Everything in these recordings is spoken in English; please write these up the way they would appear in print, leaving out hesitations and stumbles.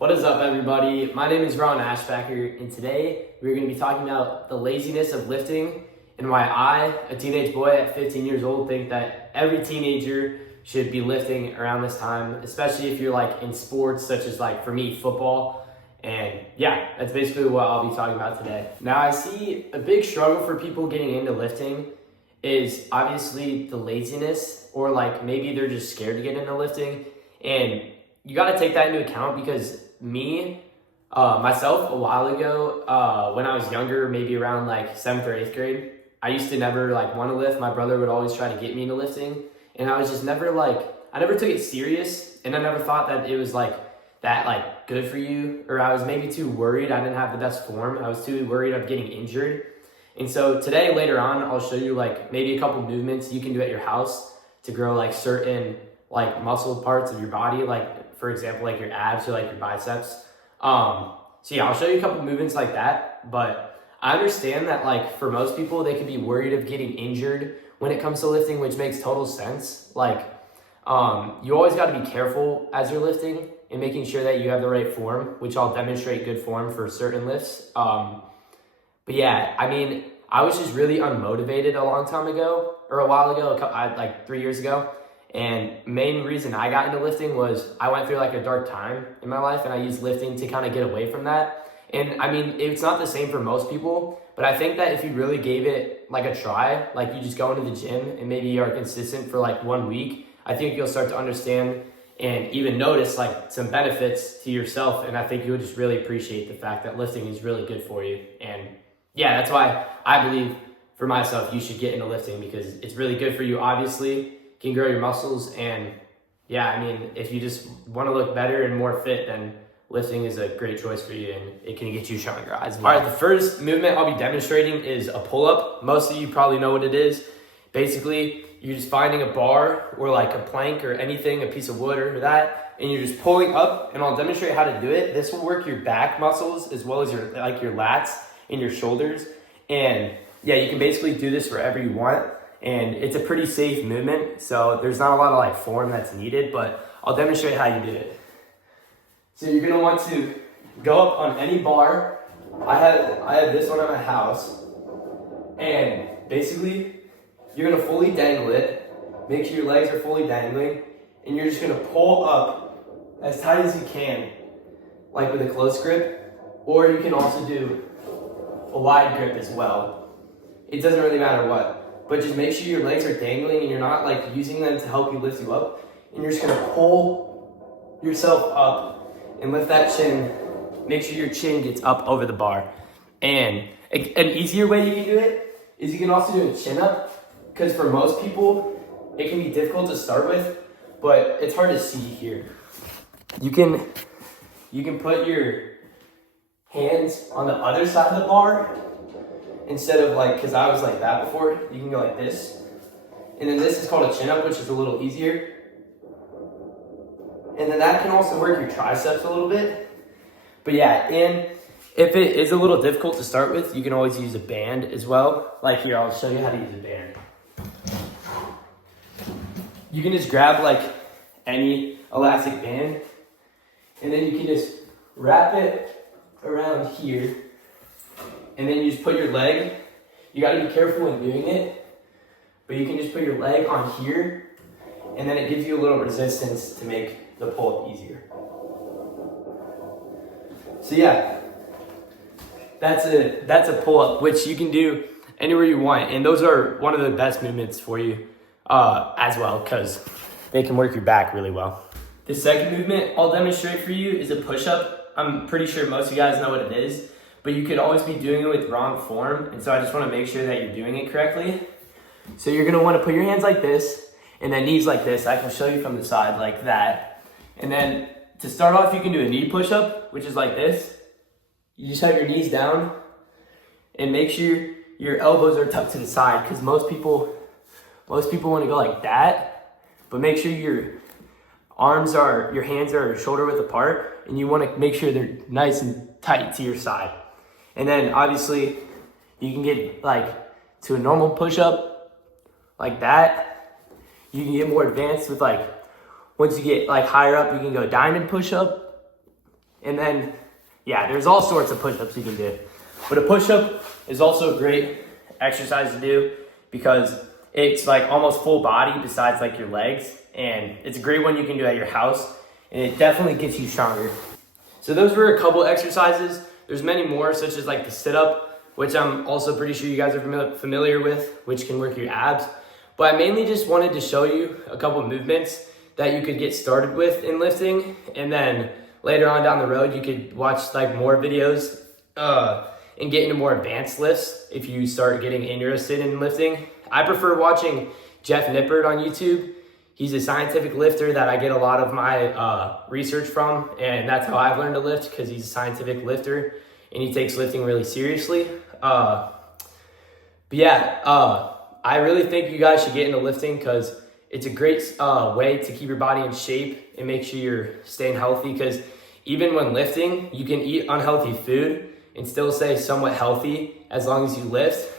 What is up, everybody? My name is Ron Ashbacker, and today we're going to be talking about the laziness of lifting and why I, a teenage boy at 15 years old, think that every teenager should be lifting around this time, especially if you're like in sports such as like for me, football. And yeah, that's basically what I'll be talking about today. Now, I see a big struggle for people getting into lifting is obviously the laziness, or like maybe they're just scared to get into lifting. And you got to take that into account because myself, a while ago, when I was younger, maybe around like 7th or 8th grade, I used to never like want to lift. My brother would always try to get me into lifting, and I was just never I never took it serious, and I never thought that it was like that like good for you, or I was maybe too worried. I didn't have the best form. I was too worried of getting injured. And so today, later on, I'll show you like maybe a couple movements you can do at your house to grow like certain like muscle parts of your body, like for example, like your abs or like your biceps. So yeah, I'll show you a couple movements like that, but I understand that like for most people, they could be worried of getting injured when it comes to lifting, which makes total sense. Like, you always got to be careful as you're lifting and making sure that you have the right form, which I'll demonstrate good form for certain lifts. But yeah, I mean, I was just really unmotivated a long time ago, or a while ago, like 3 years ago. And main reason I got into lifting was I went through like a dark time in my life, and I used lifting to kind of get away from that. And I mean, it's not the same for most people, but I think that if you really gave it like a try, like you just go into the gym and maybe you are consistent for like 1 week, I think you'll start to understand and even notice like some benefits to yourself. And I think you'll just really appreciate the fact that lifting is really good for you. And yeah, that's why I believe for myself, you should get into lifting because it's really good for you. Obviously, can grow your muscles, and yeah, I mean, if you just want to look better and more fit, then lifting is a great choice for you, and it can get you stronger as well. All right, the first movement I'll be demonstrating is a pull-up. Most of you probably know what it is. Basically, you're just finding a bar or like a plank or anything, a piece of wood or that, and you're just pulling up, and I'll demonstrate how to do it. This will work your back muscles as well as your lats and your shoulders. And yeah, you can basically do this wherever you want. And it's a pretty safe movement, so there's not a lot of like form that's needed, but I'll demonstrate how you do it. So you're gonna want to go up on any bar. I have this one at my house, and basically you're gonna fully dangle it. Make sure your legs are fully dangling, and you're just gonna pull up as tight as you can, like with a close grip, or you can also do a wide grip as well. It doesn't really matter what. But just make sure your legs are dangling and you're not like using them to help you lift you up. And you're just gonna pull yourself up and lift that chin. Make sure your chin gets up over the bar. And an easier way you can do it is you can also do a chin up, because for most people, it can be difficult to start with, but it's hard to see here. You can put your hands on the other side of the bar, instead of like, because I was like that before, you can go like this. And then this is called a chin up, which is a little easier. And then that can also work your triceps a little bit. But yeah, and if it is a little difficult to start with, you can always use a band as well. Like here, I'll show you how to use a band. You can just grab like any elastic band, and then you can just wrap it around here. And then you just put your leg, you gotta be careful when doing it, but you can just put your leg on here, and then it gives you a little resistance to make the pull-up easier. So yeah, that's a pull-up, which you can do anywhere you want, and those are one of the best movements for you as well, because they can work your back really well. The second movement I'll demonstrate for you is a push-up. I'm pretty sure most of you guys know what it is, but you could always be doing it with wrong form. And so I just want to make sure that you're doing it correctly. So you're going to want to put your hands like this and then knees like this. I can show you from the side like that. And then to start off, you can do a knee push-up, which is like this. You just have your knees down and make sure your elbows are tucked to the side, because most people want to go like that, but make sure your hands are shoulder width apart, and you want to make sure they're nice and tight to your side. And then obviously you can get like to a normal push-up like that. You can get more advanced with like, once you get like higher up, you can go diamond push-up. And then, yeah, there's all sorts of push-ups you can do. But a push-up is also a great exercise to do because it's like almost full body besides like your legs. And it's a great one you can do at your house. And it definitely gets you stronger. So those were a couple exercises. There's many more, such as like the sit-up, which I'm also pretty sure you guys are familiar with, which can work your abs. But I mainly just wanted to show you a couple movements that you could get started with in lifting. And then later on down the road, you could watch like more videos and get into more advanced lifts if you start getting interested in lifting. I prefer watching Jeff Nippard on YouTube. He's a scientific lifter that I get a lot of my research from, and that's how I've learned to lift, because he's a scientific lifter and he takes lifting really seriously. But yeah, I really think you guys should get into lifting because it's a great way to keep your body in shape and make sure you're staying healthy, because even when lifting, you can eat unhealthy food and still stay somewhat healthy as long as you lift.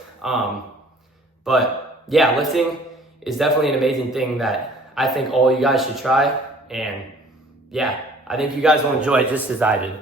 But yeah, lifting is definitely an amazing thing that I think all you guys should try. And yeah, I think you guys will enjoy it just as I did.